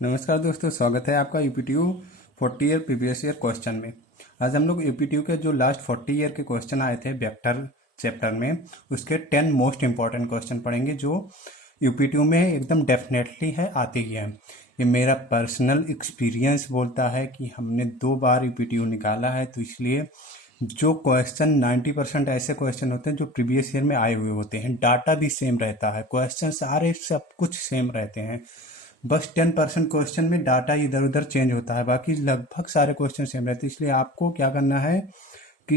नमस्कार दोस्तों, स्वागत है आपका UPTU 40 year previous year question में। आज हम लोग यूपीटीयू के जो लास्ट 40 ईयर के क्वेश्चन आए थे वेक्टर चैप्टर में, उसके 10 मोस्ट इंपॉर्टेंट क्वेश्चन पढ़ेंगे जो यूपीटीयू में एकदम डेफिनेटली है, आते ही है। ये मेरा पर्सनल एक्सपीरियंस बोलता है कि हमने 2 बार यूपीटीयू निकाला है, तो इसलिए जो क्वेश्चन 90% ऐसे क्वेश्चन होते हैं जो प्रीवियस ईयर में आए हुए होते हैं, डाटा भी सेम रहता है, क्वेश्चन सारे सब कुछ सेम रहते हैं। बस 10% क्वेश्चन में डाटा इधर उधर चेंज होता है, बाकी लगभग सारे क्वेश्चन सेम रहते हैं। इसलिए आपको क्या करना है कि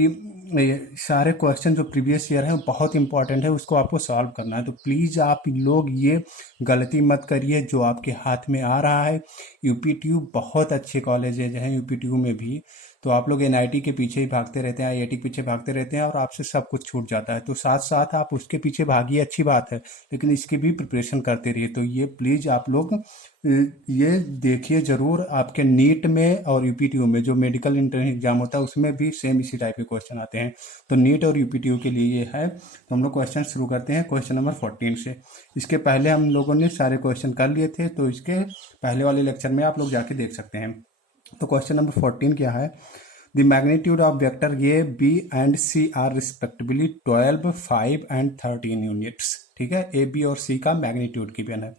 ये सारे क्वेश्चन जो प्रीवियस ईयर है बहुत इंपॉर्टेंट है, उसको आपको सॉल्व करना है। तो प्लीज़ आप लोग ये गलती मत करिए जो आपके हाथ में आ रहा है। यूपीटीयू बहुत अच्छे कॉलेजेज हैं यूपीटीयू में भी, तो आप लोग एनआईटी के पीछे ही भागते रहते हैं, आईआईटी के पीछे भागते रहते हैं और आपसे सब कुछ छूट जाता है। तो साथ साथ आप उसके पीछे भागिए, अच्छी बात है, लेकिन इसकी भी प्रिपरेशन करते रहिए। तो ये प्लीज़ आप लोग ये देखिए ज़रूर, आपके नीट में और यूपीटीयू में जो मेडिकल इंटरव्यू एग्जाम होता है उसमें भी सेम इसी टाइप के क्वेश्चन आते हैं। तो नीट और यूपीटीयू के लिए ये है। तो हम लोग क्वेश्चन शुरू करते हैं क्वेश्चन नंबर 14 से। इसके पहले हम लोगों ने सारे क्वेश्चन कर लिए थे, तो इसके पहले वाले लेक्चर में आप लोग जाके देख सकते हैं। तो क्वेश्चन नंबर 14 क्या है? The magnitude of vector A, B and C are respectively 12, 5 and 13 units. ठीक है, ए बी और सी का मैग्नीट्यूड गिवन है।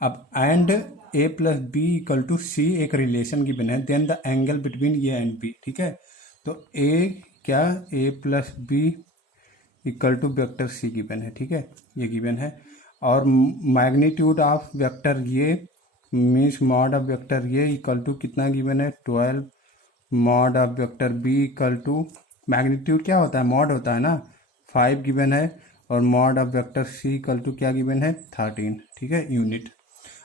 अब and A plus B equal to C एक रिलेशन गिवन है, then the angle between A and B. ठीक है, तो A plus B equal to vector C given है। ठीक है, ये गिवन है। और मैग्नीट्यूड ऑफ वेक्टर ये मीन्स मॉड ऑफ वेक्टर ये इक्वल टू कितना गिवन है? 12 mod of vector B equal to magnitude क्या होता है? मॉड होता है ना, 5 गिवन है। और mod of vector C equal to क्या गिवन है? 13। ठीक है, यूनिट।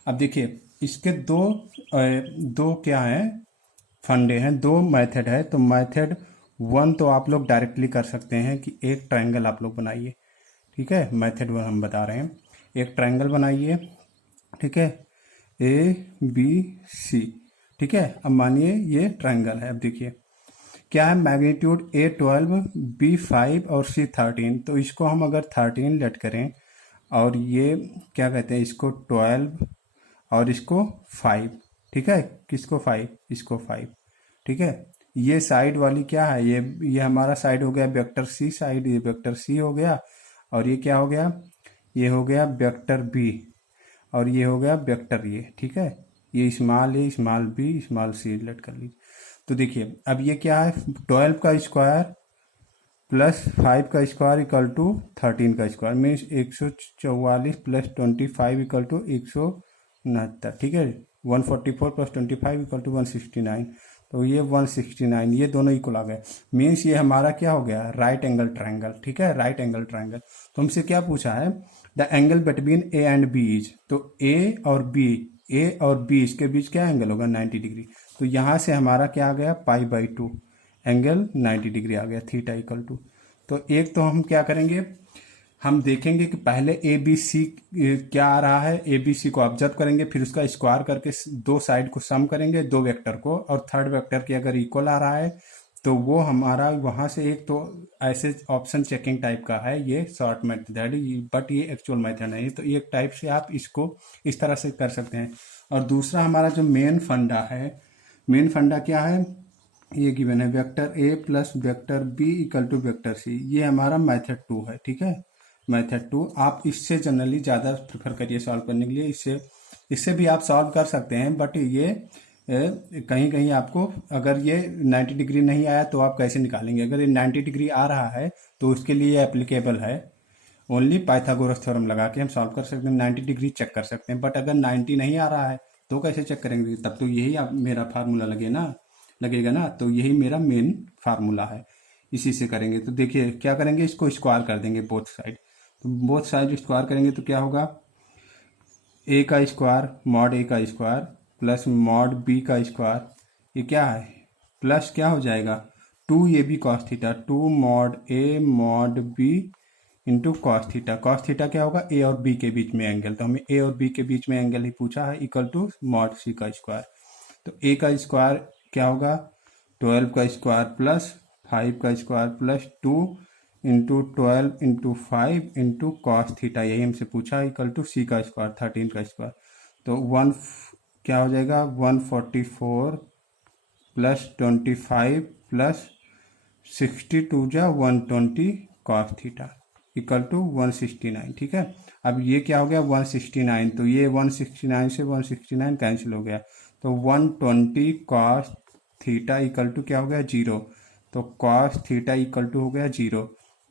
अब देखिए इसके दो क्या हैं? फंडे हैं, दो मेथड है। तो मेथड 1 तो आप लोग डायरेक्टली कर सकते हैं कि एक ट्रायंगल आप लोग बनाइए। ठीक है, मेथड 1 हम बता रहे हैं, एक ट्रायंगल बनाइए। ठीक है, ए बी सी। ठीक है, अब मानिए ये ट्रायंगल है। अब देखिए क्या है, मैग्नीट्यूड ए 12, बी 5 और सी 13। तो इसको हम अगर 13 लेट करें और ये क्या कहते हैं, इसको 12 और इसको 5। ठीक है, किसको 5? इसको 5। ठीक है, ये साइड वाली क्या है? ये हमारा साइड हो गया वेक्टर सी साइड, ये वेक्टर सी हो गया। और ये क्या हो गया? ये हो गया वेक्टर बी। और ये हो गया वेक्टर ये। ठीक है, ये स्मॉल ए small B small C late कर लीजिए। तो देखिए अब ये क्या है, 12 का स्क्वायर प्लस 5 का स्क्वायर इक्वल टू 13 का square, means 144 plus 25 equal to 169। ठीक है, 144 प्लस 25 इक्वल टू 169। तो ये 169, ये दोनों इक्वल आ गए। मीन्स ये हमारा क्या हो गया? Right angle triangle. ठीक है, राइट एंगल ट्रायंगल। तो हमसे क्या पूछा है? The angle between A and B is. तो ए और बी इसके बीच क्या एंगल होगा? 90 डिग्री। तो यहाँ से हमारा क्या आ गया? π/2 एंगल 90 डिग्री आ गया, थीटा इक्वल टू। तो एक तो हम क्या करेंगे, हम देखेंगे कि पहले ए बी सी क्या आ रहा है, ए बी सी को ऑब्जर्व करेंगे, फिर उसका स्क्वायर करके दो साइड को सम करेंगे, दो वेक्टर को, और थर्ड वेक्टर के अगर इक्वल आ रहा है तो वो हमारा वहाँ से एक तो ऐसे ऑप्शन चेकिंग टाइप का है, ये शॉर्ट मेथड है, बट ये एक्चुअल मेथड नहीं। तो एक टाइप से आप इसको इस तरह से कर सकते हैं। और दूसरा हमारा जो मेन फंडा है, मेन फंडा क्या है? ये गिवन है vector A plus vector B equal to vector C. ये हमारा मेथड 2 है। ठीक है, मेथड 2 आप इससे जनरली ज़्यादा प्रेफर करिए सॉल्व करने के लिए। इससे भी आप सॉल्व कर सकते हैं, बट ये कहीं कहीं आपको अगर ये 90 डिग्री नहीं आया तो आप कैसे निकालेंगे? अगर ये 90 डिग्री आ रहा है तो उसके लिए एप्लीकेबल है, ओनली पाइथागोरस थ्योरम लगा के हम सॉल्व कर सकते हैं, 90 डिग्री चेक कर सकते हैं। बट अगर 90 नहीं आ रहा है तो कैसे चेक करेंगे? तब तो यही आप मेरा फार्मूला लगेगा ना। तो यही मेरा मेन फार्मूला है, इसी से करेंगे। तो देखिए क्या करेंगे, इसको स्क्वायर कर देंगे बोथ साइड। तो बोथ साइड स्क्वायर करेंगे तो क्या होगा? ए का स्क्वायर मॉड ए का स्क्वायर प्लस मॉड बी का स्क्वायर, ये क्या है? प्लस क्या हो जाएगा? 2ab cos theta, 2 mod A mod B into cos theta. Cos theta क्या होगा? ए और बी के बीच में एंगल। तो हमें ए और बी के बीच में एंगल ही पूछा है, इक्वल टू मॉड सी का स्क्वायर। तो ए का स्क्वायर क्या होगा? 12 का स्क्वायर प्लस 5 का square plus 2 into 12 into 5 into cos theta, यही हमसे पूछा है, इक्वल टू सी का स्क्वायर 13 का स्क्वायर। तो क्या हो जाएगा 144 प्लस 25 प्लस 62 जा 120 कॉस थीटा इक्वल टू 169। ठीक है, अब ये क्या हो गया 169, तो ये 169 से 169 कैंसिल हो गया, तो 120 कॉस थीटा इक्वल टू क्या हो गया 0, तो कॉस थीटा इक्वल टू हो गया 0।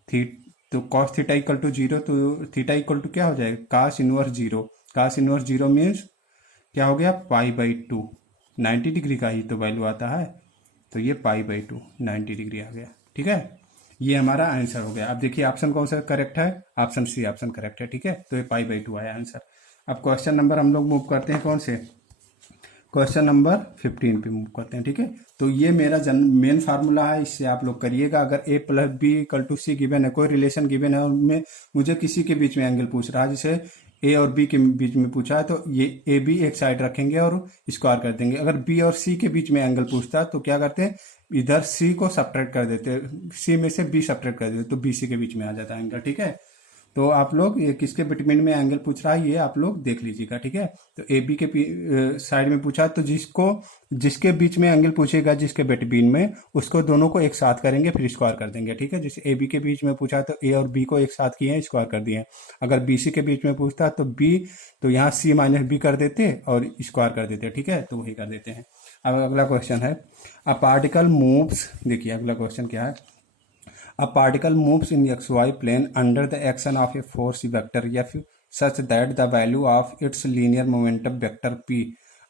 थी तो कॉस थीटा इक्वल टू 0, तो थीटा इक्वल टू क्या हो जाएगा कास इनवर्स 0। कास इनवर्स 0 मीन्स क्या हो गया π/2, 90 डिग्री का ही तो वैल्यू आता है, तो ये π/2 90 डिग्री आ गया। ठीक है, ये हमारा आंसर हो गया। अब देखिए ऑप्शन कौन सा करेक्ट है, ऑप्शन सी ऑप्शन करेक्ट है। ठीक है, तो ये π/2 आया आंसर। अब क्वेश्चन नंबर हम लोग मूव करते हैं कौन से, क्वेश्चन नंबर 15 पे मूव करते हैं। ठीक है, तो ये मेरा मेन फार्मूला है, इससे आप लोग करिएगा। अगर a plus B equal to C given है, कोई रिलेशन गिवन है, उनमें मुझे किसी के बीच में एंगल पूछ रहा है, जैसे ए और बी के बीच में पूछा है, तो ये ए बी एक साइड रखेंगे और स्क्वायर कर देंगे। अगर बी और सी के बीच में एंगल पूछता है तो क्या करते हैं, इधर सी को सब्ट्रैक्ट कर देते हैं, सी में से बी सब्ट्रैक्ट कर देते, तो बी सी के बीच में आ जाता है एंगल। ठीक है, तो आप लोग ये किसके बिटवीन में एंगल पूछ रहा है ये आप लोग देख लीजिएगा। ठीक है, तो ए बी के साइड में पूछा, तो जिसके बीच में एंगल पूछेगा, जिसके बिटवीन में, उसको दोनों को एक साथ करेंगे फिर स्क्वायर कर देंगे। ठीक है, जैसे ए बी के बीच में पूछा तो ए और बी को एक साथ किए हैं, स्क्वायर कर दिए। अगर बी सी के बीच में पूछता तो बी, तो यहाँ सी माइनस बी कर देते और स्क्वायर कर देते। ठीक है, तो वही कर देते हैं। अब अगला क्वेश्चन है, अ पार्टिकल मूव्स, देखिए अगला क्वेश्चन क्या है, A particle moves in xy plane under the action of a force vector f such that the value of its linear momentum vector p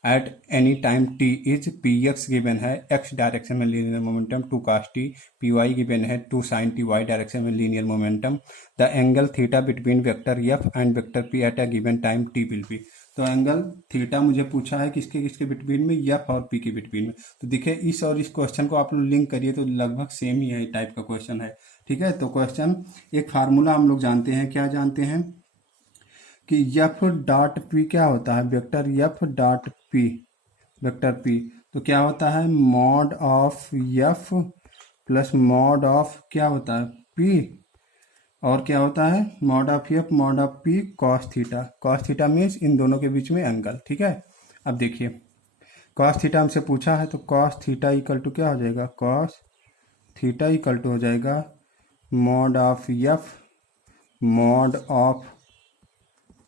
at any time t is px given है x direction में linear momentum 2 cos t, py given है 2 sin t, y direction में linear momentum, the angle theta between vector f and vector p at a given time t will be. तो angle theta मुझे पूछा है किसके किसके between में, f और p के बिटवीन में। तो देखिए इस और इस क्वेश्चन को आप लोग लिंक करिए तो लगभग सेम ही है टाइप का क्वेश्चन है। ठीक है, तो क्वेश्चन एक फार्मूला हम लोग जानते हैं, क्या जानते हैं कि एफ डॉट पी क्या होता है, vector F dot P, vector P तो क्या होता है mod of F plus mod of क्या होता है पी, और क्या होता है mod of F mod of P cos theta. Cos theta means in दोनों के बीच में एंगल। ठीक है, अब देखिए कॉस थीटा हमसे पूछा है, तो कॉस थीटा इक्वल टू क्या हो जाएगा, कॉस थीटा इक्वल टू हो जाएगा mod of F mod of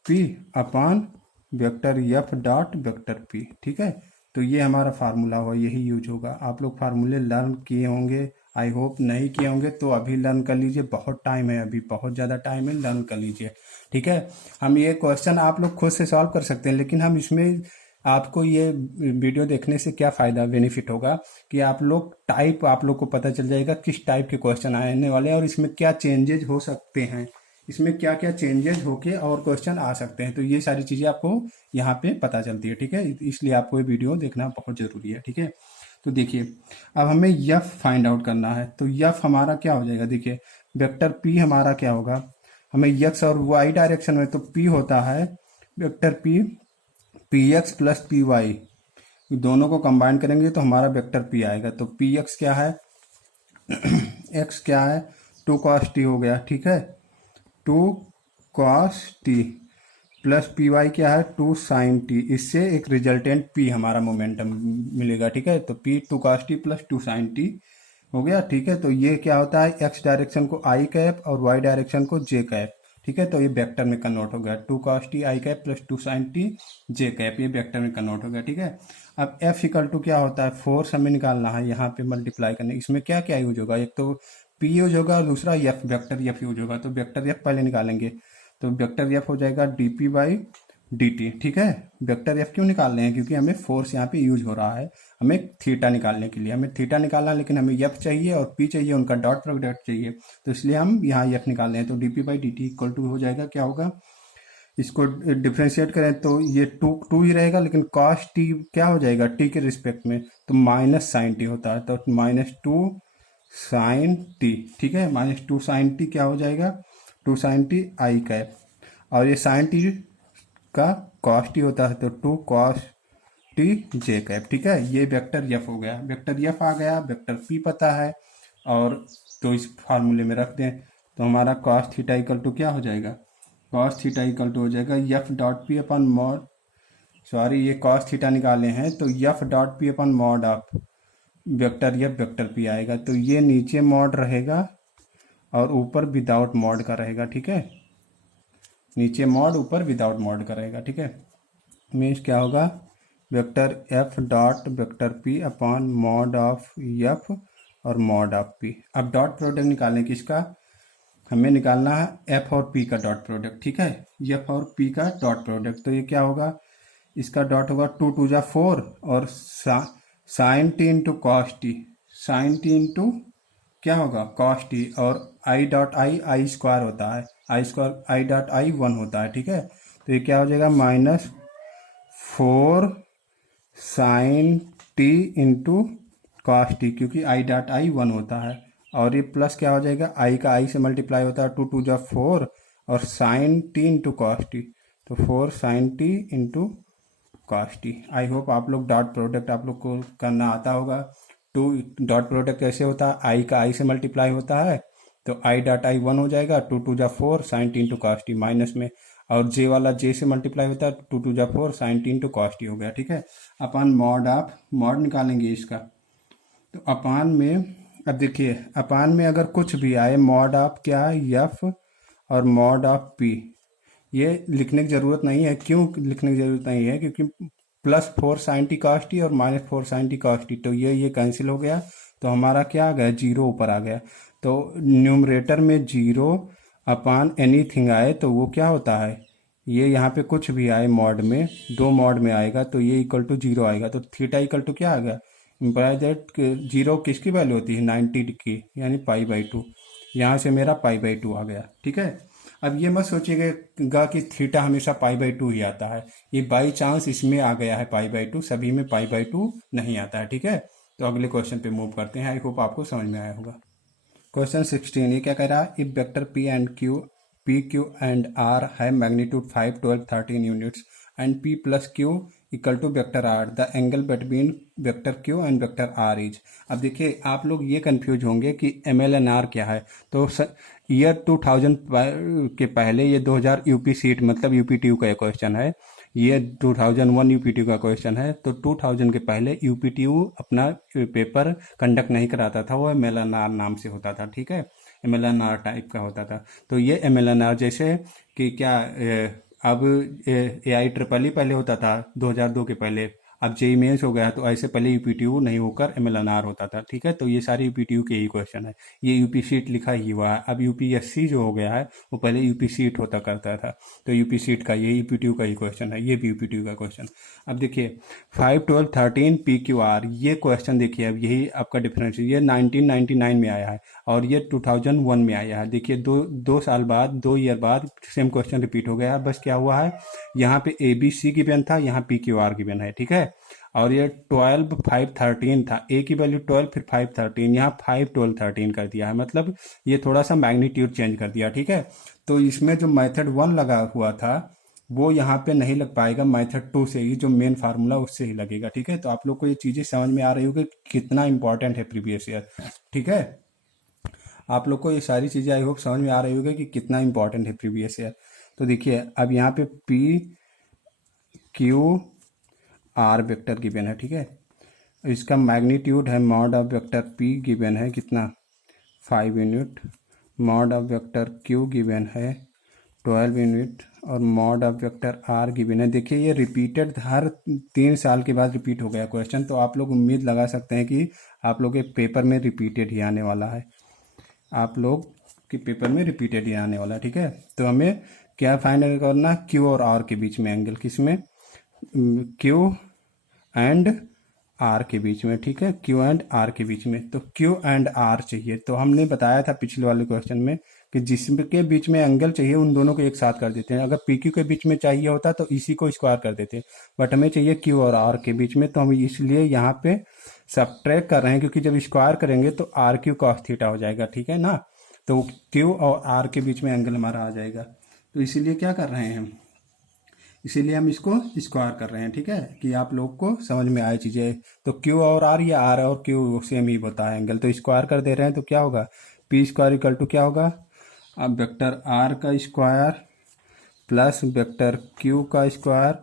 P upon vector F dot vector P. ठीक है, तो ये हमारा फार्मूला हुआ, यही यूज होगा। आप लोग फार्मूले लर्न किए होंगे, आई होप नहीं किए होंगे तो अभी लर्न कर लीजिए, बहुत टाइम है, अभी बहुत ज़्यादा टाइम है, लर्न कर लीजिए। ठीक है, हम ये क्वेश्चन आप लोग खुद से सॉल्व कर सकते हैं, लेकिन हम इसमें आपको ये वीडियो देखने से क्या फ़ायदा बेनिफिट होगा कि आप लोग टाइप, आप लोग को पता चल जाएगा किस टाइप के क्वेश्चन आने वाले हैं और इसमें क्या चेंजेज हो सकते हैं, इसमें क्या क्या चेंजेस होके और क्वेश्चन आ सकते हैं। तो ये सारी चीज़ें आपको यहाँ पे पता चलती है। ठीक है, इसलिए आपको ये वीडियो देखना बहुत ज़रूरी है। ठीक है, तो देखिए अब हमें यफ फाइंड आउट करना है, तो यफ हमारा क्या हो जाएगा, देखिए वेक्टर पी हमारा क्या होगा, हमें यक्स और वाई डायरेक्शन में, तो पी होता है vector P P X plus P Y, दोनों को कंबाइन करेंगे तो हमारा वेक्टर पी आएगा। तो पी एक्स क्या है एक्स क्या है 2 cos t हो गया। ठीक है, 2 cos t plus P Y क्या है 2 sin t, इससे एक रिजल्टेंट p हमारा मोमेंटम मिलेगा। ठीक है, तो p 2 cos t plus 2 sin t हो गया। ठीक है, तो ये क्या होता है x डायरेक्शन को i कैप और y डायरेक्शन को j कैप। ठीक है, तो ये वेक्टर में कन्वर्ट हो गया 2 cos t i cap plus 2 sin t j cap, ये वेक्टर में कन्वर्ट हो गया। ठीक है, अब f इक्वल टू क्या होता है फोर्स हमें निकालना है, यहाँ पे मल्टीप्लाई करने, इसमें क्या क्या यूज होगा, एक तो p यूज होगा और दूसरा f वेक्टर f यूज होगा। तो वेक्टर f पहले निकालेंगे, तो वेक्टर f हो जाएगा dp बाई dt। ठीक है, वेक्टर f क्यों निकाल रहे हैं, क्योंकि हमें फोर्स यहाँ पे यूज हो रहा है, हमें थीटा निकालने के लिए, हमें थीटा निकालना, लेकिन हमें f चाहिए और p चाहिए, उनका डॉट प्रोडक्ट चाहिए, तो इसलिए हम यहाँ f निकाल रहे हैं। तो dp by dt equal to हो जाएगा, क्या होगा, इसको डिफ्रेंशिएट करें तो ये टू ही रहेगा, लेकिन कॉस टी क्या हो जाएगा टी के रिस्पेक्ट में, तो माइनस साइन टी होता है, तो -2 साइन टी। ठीक है, -2 साइन टी क्या हो जाएगा 2 साइन टी आई कैप, और ये साइन टी का कॉस टी होता है, तो 2 कॉस टी जे कैप। ठीक है, ये वेक्टर एफ हो गया, वेक्टर एफ आ गया, वेक्टर पी पता है, और तो इस फार्मूले में रख दें, तो हमारा कॉस थीटा इक्वल टू क्या हो जाएगा, कॉस थीटा इक्वल टू हो जाएगा F dot P upon mod sorry ये कॉस थीटा निकाले हैं, तो F dot P upon mod of vector F vector P आएगा, तो ये नीचे मॉड रहेगा और ऊपर विदाउट मॉड का रहेगा, ठीक है। नीचे मॉड ऊपर विदाउट मॉड का रहेगा, ठीक है। मीन्स क्या होगा, vector F dot vector P upon mod of F और मॉड ऑफ पी। अब डॉट प्रोडक्ट निकालने किसका, हमें निकालना है एफ और पी का डॉट प्रोडक्ट, ठीक है। एफ और पी का डॉट प्रोडक्ट, तो ये क्या होगा, इसका डॉट होगा 2 2 जा 4 और sine T into cos T, sine T into क्या होगा कॉस टी, और आई डॉट आई स्क्वायर होता है, आई स्क्वायर आई डॉट आई 1 होता है, ठीक है। तो ये क्या हो जाएगा -4 sine T into cos T, क्योंकि आई डॉट आई 1 होता है, और ये प्लस क्या हो जाएगा, आई का आई से मल्टीप्लाई होता है, 2 2 जा 4 और sine T into cos T, तो 4 sine T into cos T. I hope आप लोग डॉट प्रोडक्ट आप लोग को करना आता होगा। टू डॉट प्रोडक्ट कैसे होता है, आई का आई से मल्टीप्लाई होता है, तो आई डॉट आई 1 हो जाएगा, 2 2 जा 4 sine T into cos T minus में, और जे वाला जे से मल्टीप्लाई होता है, 2 2 जा 4 sine T into cos T हो गया, ठीक है। अपन मॉड ऑफ मॉड निकालेंगे इसका, तो अपान में, अब देखिए अपान में अगर कुछ भी आए, मॉड ऑफ क्या है एफ और मॉड ऑफ पी, ये लिखने की ज़रूरत नहीं है। क्यों लिखने की ज़रूरत नहीं है, क्योंकि +4 साइन टी कॉस टी और -4 साइन टी कॉस टी, तो ये कैंसिल हो गया, तो हमारा क्या आ गया, जीरो ऊपर आ गया। तो न्यूमरेटर में जीरो अपान एनीथिंग आए तो वो क्या होता है, ये यहाँ पे कुछ भी आए मॉड में, दो मॉड में आएगा तो ये इक्वल टू जीरो आएगा, तो थीटा इक्वल टू क्या आ गया, इम्प्लाइज दैट जीरो किसकी वैल्यू होती है 90 की, यानी π/2, यहाँ से मेरा π/2 आ गया, ठीक है। अब ये मत सोचिएगा कि थीटा हमेशा π/2 ही आता है, ये बाई चांस इसमें आ गया है π/2, सभी में π/2 नहीं आता है, ठीक है। तो अगले क्वेश्चन पे मूव करते हैं, आई होप आपको समझ में आया होगा। क्वेश्चन 16 ये क्या कह रहा है, if vector P Q and R है magnitude 5 12 13 units and P plus Q equal to vector R, the angle between vector Q and vector R is. अब देखिए आप लोग ये कंफ्यूज होंगे कि MLNR क्या है, तो ईयर 2000 के पहले, ये 2000 यूपी सीट मतलब यूपीटीयू का क्वेश्चन है, ये 2001 यूपीटीयू का क्वेश्चन है, तो 2000 के पहले यूपीटीयू अपना पेपर कंडक्ट नहीं कराता था, वो MLNR नाम से होता था, ठीक है, MLNR टाइप का होता था। तो ये MLNR जैसे कि क्या अब AI ट्रिपल ही पहले होता था 2002 के पहले, अब जेई मेंस हो गया, तो ऐसे पहले यूपीटीयू नहीं होकर MLNR होता था, ठीक है। तो ये सारे यूपीटीयू के ही क्वेश्चन है, ये यूपी सीट लिखा ही हुआ है। अब यूपीएससी जो हो गया है वो पहले यूपी सीट होता करता था, तो यूपी सीट का ये यूपीटीयू का ही क्वेश्चन है, ये भी यूपीटीयू का क्वेश्चन। अब देखिए 5 12 13 PQR, ये क्वेश्चन देखिए, अब यही आपका डिफरेंस है, ये 1999 में आया है और ये 2001 में आया है। देखिए दो साल बाद, 2 ईयर बाद सेम क्वेश्चन रिपीट हो गया, बस क्या हुआ है, यहाँ पे ABC गिवन था, यहाँ PQR गिवन है, ठीक है। और ये 12 5 13 था, A की वैल्यू 12 फिर 5 13, यहाँ 5 12 13 कर दिया है, मतलब ये थोड़ा सा मैग्नीट्यूड चेंज कर दिया, ठीक है। तो इसमें जो मेथड 1 लगा हुआ था वो यहाँ पे नहीं लग पाएगा, मेथड 2 से ही, जो मेन फार्मूला उससे ही लगेगा, ठीक है। तो आप लोग को ये चीज़ें समझ में आ रही होगी कितना इंपॉर्टेंट है प्रीवियस ईयर, ठीक है। आप लोग को ये सारी चीज़ें आई होप समझ में आ रही होगी कि कितना इंपॉर्टेंट है प्रीवियस ईयर। तो देखिए अब यहाँ पे PQR वेक्टर गिवन है, ठीक है। इसका मैग्नीट्यूड है mod of vector P given है कितना 5 unit, mod of vector Q given है 12 यूनिट, और mod of vector R given है। देखिए ये रिपीटेड हर 3 साल के बाद रिपीट हो गया क्वेश्चन, तो आप लोग उम्मीद लगा सकते हैं कि आप लोग के पेपर में रिपीटेड ही आने वाला है, आप लोग के पेपर में रिपीटेड ही आने वाला है, ठीक है। तो हमें क्या फाइंड करना, Q और R के बीच में एंगल, किसमें, Q एंड R के बीच में, ठीक है, Q एंड R के बीच में। तो Q एंड R चाहिए, तो हमने बताया था पिछले वाले क्वेश्चन में कि जिसके बीच में एंगल चाहिए उन दोनों को एक साथ कर देते हैं। अगर PQ के बीच में चाहिए होता तो इसी को स्क्वायर कर देते, बट हमें चाहिए Q और R के बीच में, तो हम इसलिए यहाँ पे सबट्रैक्ट कर रहे हैं, क्योंकि जब स्क्वायर करेंगे तो RQ cos थीटा हो जाएगा, ठीक है ना। तो Q और R के बीच में एंगल हमारा आ जाएगा, तो इसीलिए क्या कर रहे हैं हम, इसीलिए हम इसको स्क्वायर कर रहे हैं, ठीक है, कि आप लोग को समझ में आए चीज़ें। तो Q और R या R और Q सेम ही होता है एंगल, तो स्क्वायर कर दे रहे हैं, तो क्या होगा, P स्क्वायर इक्वल टू क्या होगा, अब वेक्टर R का स्क्वायर प्लस वेक्टर Q का स्क्वायर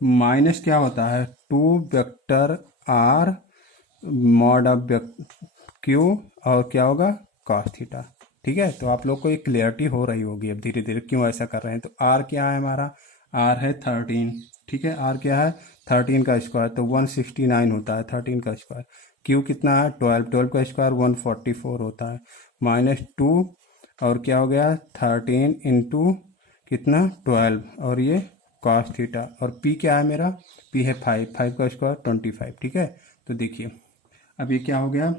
माइनस क्या होता है, 2 vector R mod of Q, और क्या होगा, कॉस थीटा। ठीक है, तो आप लोग को एक क्लियरिटी हो रही होगी अब धीरे धीरे क्यों ऐसा कर रहे हैं। तो आर क्या है हमारा, आर है 13। ठीक है, आर क्या है 13 का स्क्वायर, तो 169 होता है 13 का स्क्वायर। क्यू कितना है 12, 12 का स्क्वायर 144 होता है, -2 और क्या हो गया 13 इंटू कितना 12, और ये कॉस थीटा, और पी क्या है मेरा, पी है 5, 5 का स्क्वायर 25। ठीक है, तो देखिए अब ये क्या हो गया,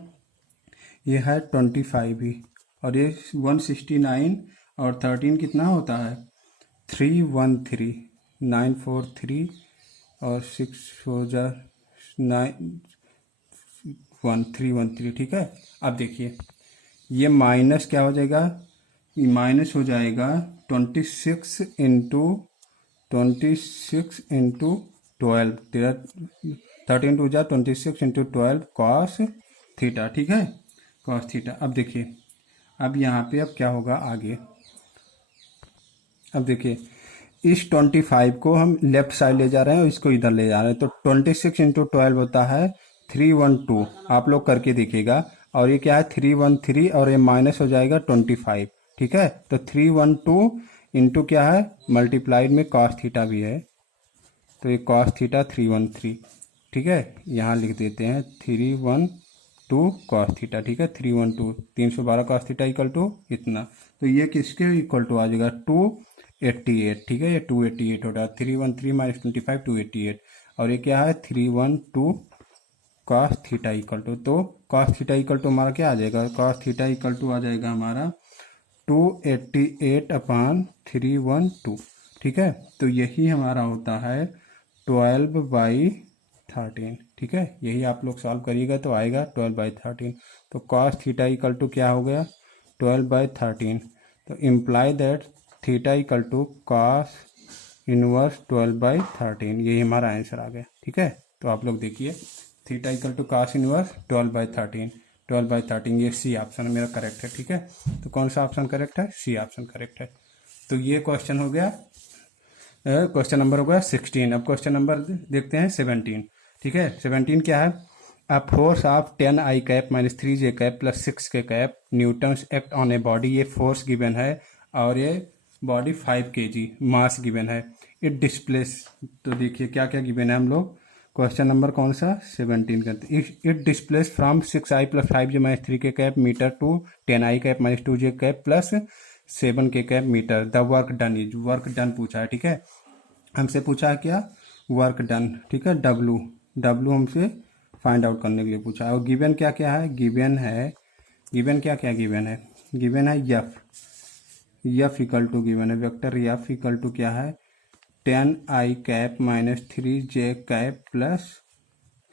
ये है 25 ही, और ये 169 और 13 कितना होता है 313, 943 और 6 4 9 1313। ठीक है, अब देखिए ये माइनस क्या हो जाएगा, ये माइनस हो जाएगा 26 इंटू 12, 13 टू जा 26 इंटू 12 कॉस थीटा। ठीक है, कॉस थीटा। अब देखिए अब यहाँ पे अब क्या होगा आगे, अब देखिए इस 25 को हम लेफ्ट साइड ले जा रहे हैं और इसको इधर ले जा रहे हैं, तो 26 इंटू 12 होता है 312, आप लोग करके देखिएगा। और ये क्या है 313, और ये माइनस हो जाएगा 25। ठीक है, तो 312 इंटू क्या है मल्टीप्लाइड में कॉस थीटा भी है, तो ये कॉस थीटा 313। ठीक है, यहाँ लिख देते हैं 312 कॉस थीटा। ठीक है, 312 312 कॉस थीटा इक्वल टू इतना, तो ये किसके इक्वल टू आ जाएगा 288। ठीक है, ये 288 होता है, 313 माइनस 25 288, और ये क्या है 312 कॉस थीटा इक्वल टू, तो कॉस थीटा इक्वल टू हमारा क्या आ जाएगा, कॉस थीटा इक्वल टू आ जाएगा हमारा 288 अपान 312। ठीक है, तो यही हमारा होता है 12/13। ठीक है, यही आप लोग सॉल्व करिएगा तो आएगा 12/13। तो कॉस थीटा इक्वल टू क्या हो गया 12/13, तो imply that theta equal to cos inverse 12/13, यही हमारा आंसर आ गया। ठीक है, तो आप लोग देखिए theta equal to cos inverse 12/13, 12/13, ये सी ऑप्शन मेरा करेक्ट है। ठीक है, तो कौन सा ऑप्शन करेक्ट है, सी ऑप्शन करेक्ट है। तो ये क्वेश्चन हो गया, क्वेश्चन नंबर हो गया 16। अब क्वेश्चन नंबर देखते हैं 17। ठीक है, 17 क्या है, a force of 10 I cap minus 3 J cap plus 6 K cap Newton's act on a body, ये फोर्स गिवन है और ये बॉडी 5 kg मास गिवन है, इट डिस्प्लेस। तो देखिए क्या क्या गिवन है, हम लोग क्वेश्चन नंबर कौन सा 17 करते हैं। It displace from 6i + 5j - 3 K cap metre to 10i cap - 2j cap plus 7 K cap metre, the work done is, work done पूछा है। ठीक है, हमसे पूछा है क्या, वर्क डन। ठीक है, डब्लू हमसे फाइंड आउट करने के लिए पूछा है, और गिवन क्या क्या है, गिवन है, गिवन क्या क्या गिवन है, गिवन है यफ इक्वल टू गिवन है वेक्टर यफ इक्वल टू क्या है 10i cap - 3j cap plus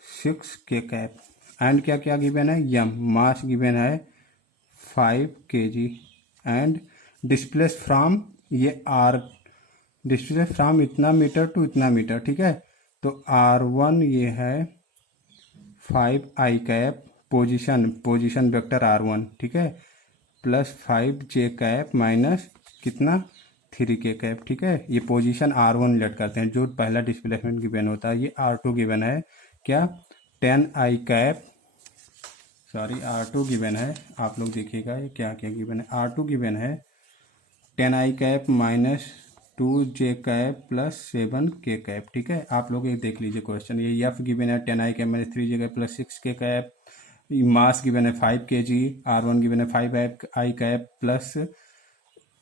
6 K cap, and क्या क्या गिवन है, यम मास गिवन है 5 kg, एंड डिस्प्लेस फ्रॉम, ये आर डिस्प्लेस फ्रॉम इतना मीटर टू इतना मीटर। ठीक है, तो R1 ये है 5i cap position vector R1। ठीक है, प्लस 5j कैप माइनस कितना 3 के कैप। ठीक है, ये पोजीशन R1 लेट करते हैं, जो पहला डिस्प्लेसमेंट गिवन होता है। ये R2 गिवन है क्या 10i cap, sorry R2 given है, आप लोग देखिएगा ये क्या क्या गिवन है। R2 गिवन है 10i cap - 2j cap plus 7 K cap. ठीक है, आप लोग ये देख लीजिए क्वेश्चन, ये एफ गिवन है 10i cap - 3j cap plus 6 K cap, mass given है 5 kg, R1 गिवन है 5i cap plus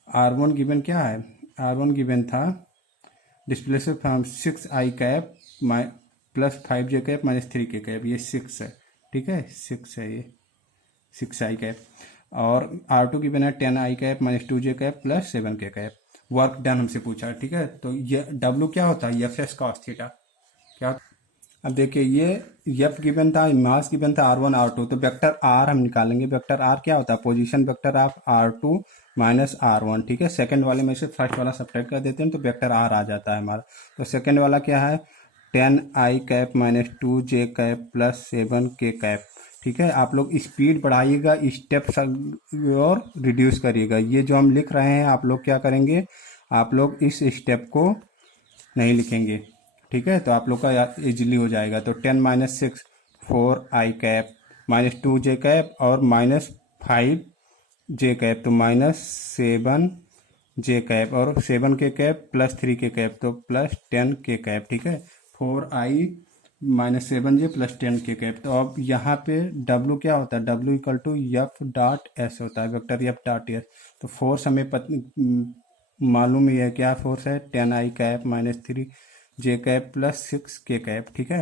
R1 given क्या है, R1 गिवन था displacement from 6i cap plus 5j cap - 3 K cap, ये 6 है। ठीक है, 6 है, ये 6i कैप, और R2 गिवन है 10i cap - 2j cap plus 7 K cap, work done हमसे पूछा है। ठीक है, तो ये डब्ल्यू क्या होता है, एफ एस कॉस थीटा क्या होता है? अब देखिए ये एफ गिवन था, मास गिवन था R1 R2, तो वेक्टर आर हम निकालेंगे। वेक्टर आर क्या होता है, position vector of R2 minus R1। ठीक है, सेकंड वाले में से फर्स्ट वाला सब्ट्रैक्ट कर देते हैं तो वेक्टर आर आ जाता है हमारा। तो सेकंड वाला क्या है 10i cap - 2j cap plus 7 K cap. ठीक है, आप लोग स्पीड बढ़ाइएगा, स्टेप्स और रिड्यूस करिएगा। ये जो हम लिख रहे हैं आप लोग क्या करेंगे, आप लोग इस स्टेप को नहीं लिखेंगे। ठीक है, तो आप लोग का इजीली हो जाएगा। तो 10 माइनस 6 4 आई कैप माइनस 2 जे कैप और माइनस 5 जे कैप, तो माइनस 7 जे कैप और 7 K cap plus 3 K cap, तो प्लस 10 के कैप। ठीक है, 4i माइनस 7 जे प्लस 10 के कैप। तो अब यहाँ पे w क्या होता है, w equal to F dot S होता है, वेक्टर एफ डॉट एस। तो फोर्स हमें मालूम ही है, क्या फोर्स है, 10i cap minus 3 J cap plus 6 K cap. ठीक है,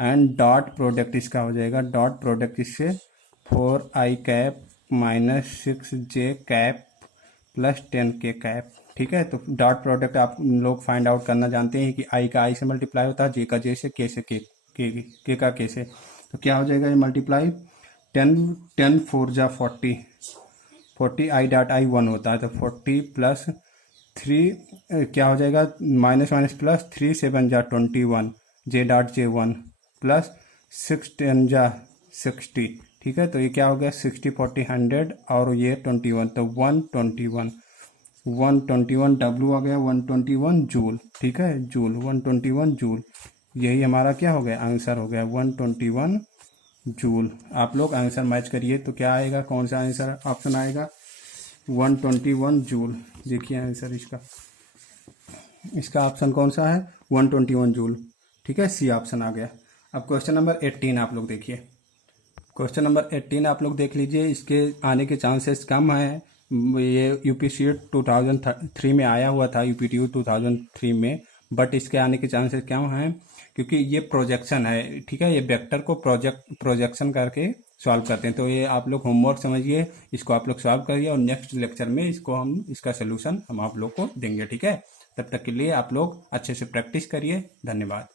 एंड डॉट प्रोडक्ट इसका हो जाएगा, डॉट प्रोडक्ट इससे 4i कैप माइनस 6 जे कैप प्लस 10 के कैप। ठीक है, तो डॉट प्रोडक्ट आप लोग फाइंड आउट करना जानते हैं कि आई का आई से मल्टीप्लाई होता है, जे का जे से, के से के का के से। तो क्या हो जाएगा ये मल्टीप्लाई, 10 4 जा 40 40 आई डॉट आई 1 होता है, तो 40 प्लस 3 क्या हो जाएगा, माइनस माइनस प्लस 3 7 जा 21 जे डॉट जे 1 प्लस 6 10 जा 60। ठीक है, तो ये क्या हो गया, 60 40 100 और ये 21, तो 121 डब्ल्यू आ गया 121 जूल। ठीक है, जूल 121 जूल, यही हमारा क्या हो गया, आंसर हो गया 121 जूल। आप लोग आंसर मैच करिए तो क्या आएगा, कौन सा आंसर ऑप्शन आएगा, 121 जूल। देखिए आंसर इसका ऑप्शन कौन सा है, 121 जूल। ठीक है, सी ऑप्शन आ गया। अब क्वेश्चन नंबर 18 आप लोग देखिए, क्वेश्चन नंबर 18 आप लोग देख लीजिए, इसके आने के चांसेस कम है। ये यूपीसी 2003 में आया हुआ था, यूपीटीयू 2003 में, बट इसके आने के चांसेस क्या हैं, क्योंकि ये प्रोजेक्शन है। ठीक है, ये वेक्टर को प्रोजेक्शन करके सॉल्व करते हैं। तो ये आप लोग होमवर्क समझिए, इसको आप लोग सॉल्व करिए और नेक्स्ट लेक्चर में इसका सोल्यूशन हम आप लोग को देंगे। ठीक है, तब तक के लिए आप लोग अच्छे से प्रैक्टिस करिए। धन्यवाद।